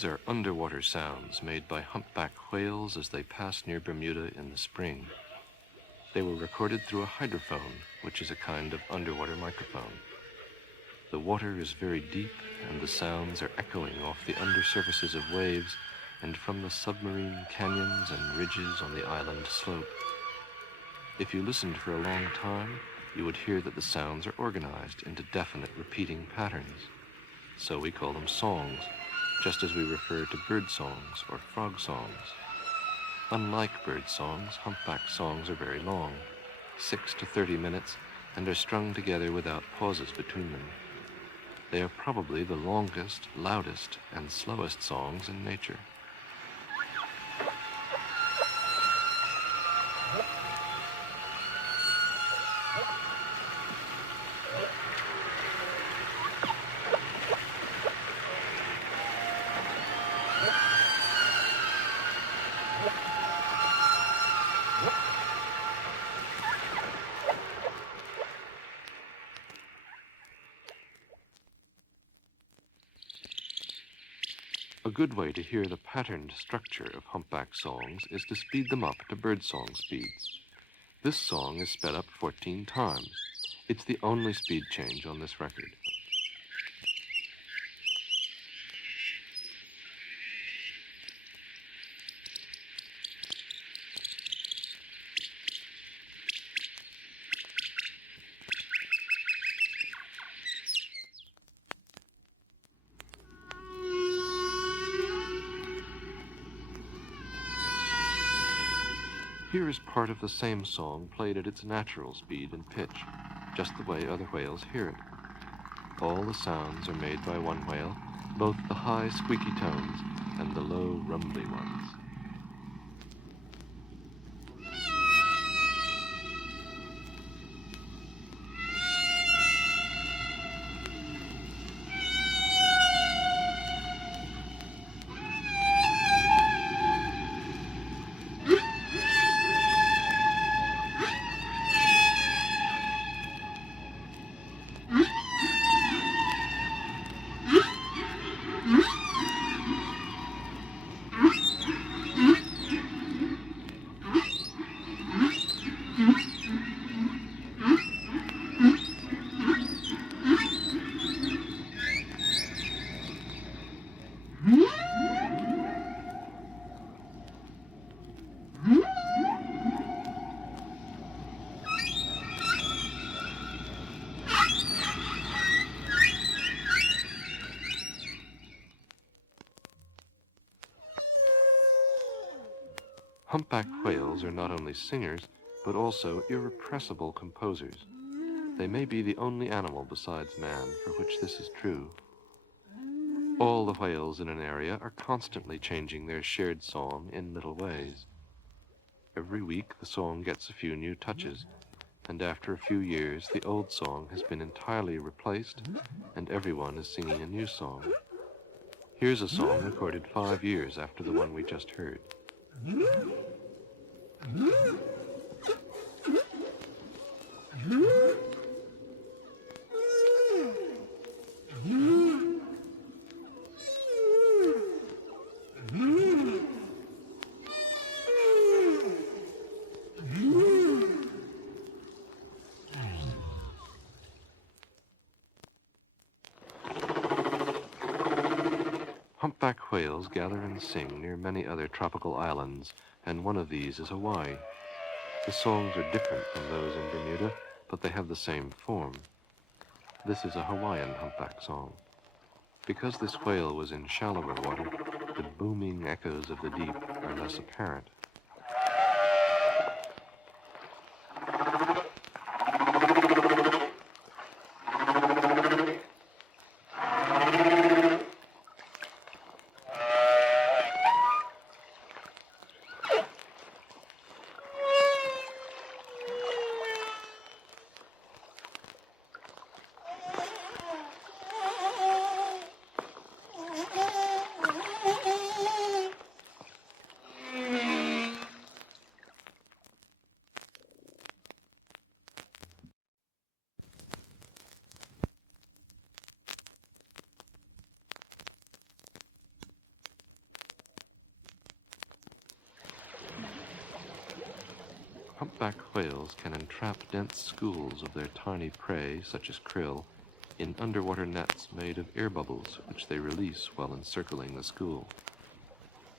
These are underwater sounds made by humpback whales as they pass near Bermuda in the spring. They were recorded through a hydrophone, which is a kind of underwater microphone. The water is very deep, and the sounds are echoing off the undersurfaces of waves and from the submarine canyons and ridges on the island slope. If you listened for a long time, you would hear that the sounds are organized into definite repeating patterns. So we call them songs, just as we refer to bird songs or frog songs. Unlike bird songs, humpback songs are very long, 6 to 30 minutes, and are strung together without pauses between them. They are probably the longest, loudest, and slowest songs in nature. A good way to hear the patterned structure of humpback songs is to speed them up to birdsong speeds. This song is sped up 14 times. It's the only speed change on this record. Here is part of the same song played at its natural speed and pitch, just the way other whales hear it. All the sounds are made by one whale, both the high squeaky tones and the low rumbly ones. Humpback whales are not only singers, but also irrepressible composers. They may be the only animal besides man for which this is true. All the whales in an area are constantly changing their shared song in little ways. Every week the song gets a few new touches, and after a few years the old song has been entirely replaced and everyone is singing a new song. Here's a song recorded 5 years after the one we just heard. Humpback whales gather and sing near many other tropical islands, and one of these is Hawaii. The songs are different from those in Bermuda, but they have the same form. This is a Hawaiian humpback song. Because this whale was in shallower water, the booming echoes of the deep are less apparent. Humpback whales can entrap dense schools of their tiny prey, such as krill, in underwater nets made of air bubbles, which they release while encircling the school.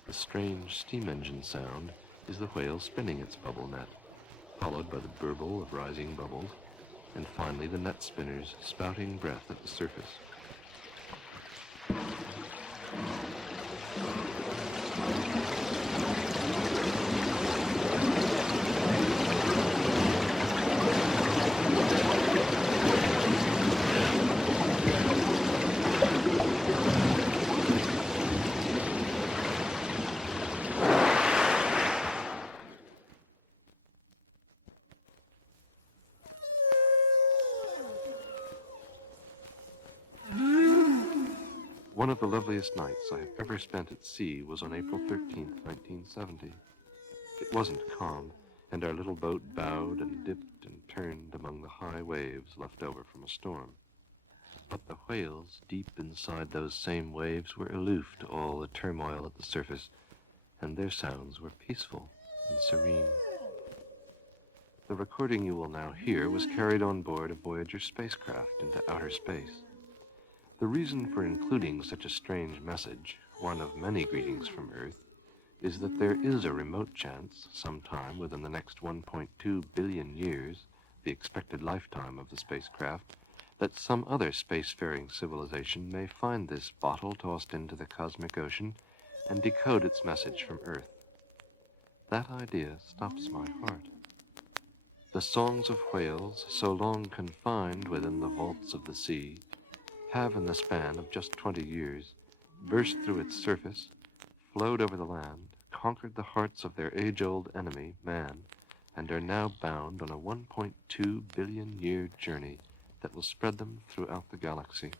The strange steam engine sound is the whale spinning its bubble net, followed by the burble of rising bubbles, and finally the net spinners spouting breath at the surface. One of the loveliest nights I have ever spent at sea was on April 13th, 1970. It wasn't calm, and our little boat bowed and dipped and turned among the high waves left over from a storm. But the whales, deep inside those same waves, were aloof to all the turmoil at the surface, and their sounds were peaceful and serene. The recording you will now hear was carried on board a Voyager spacecraft into outer space. The reason for including such a strange message, one of many greetings from Earth, is that there is a remote chance, sometime within the next 1.2 billion years, the expected lifetime of the spacecraft, that some other spacefaring civilization may find this bottle tossed into the cosmic ocean and decode its message from Earth. That idea stops my heart. The songs of whales, so long confined within the vaults of the sea, have, in the span of just 20 years, burst through its surface, flowed over the land, conquered the hearts of their age-old enemy, man, and are now bound on a 1.2 billion-year journey that will spread them throughout the galaxy.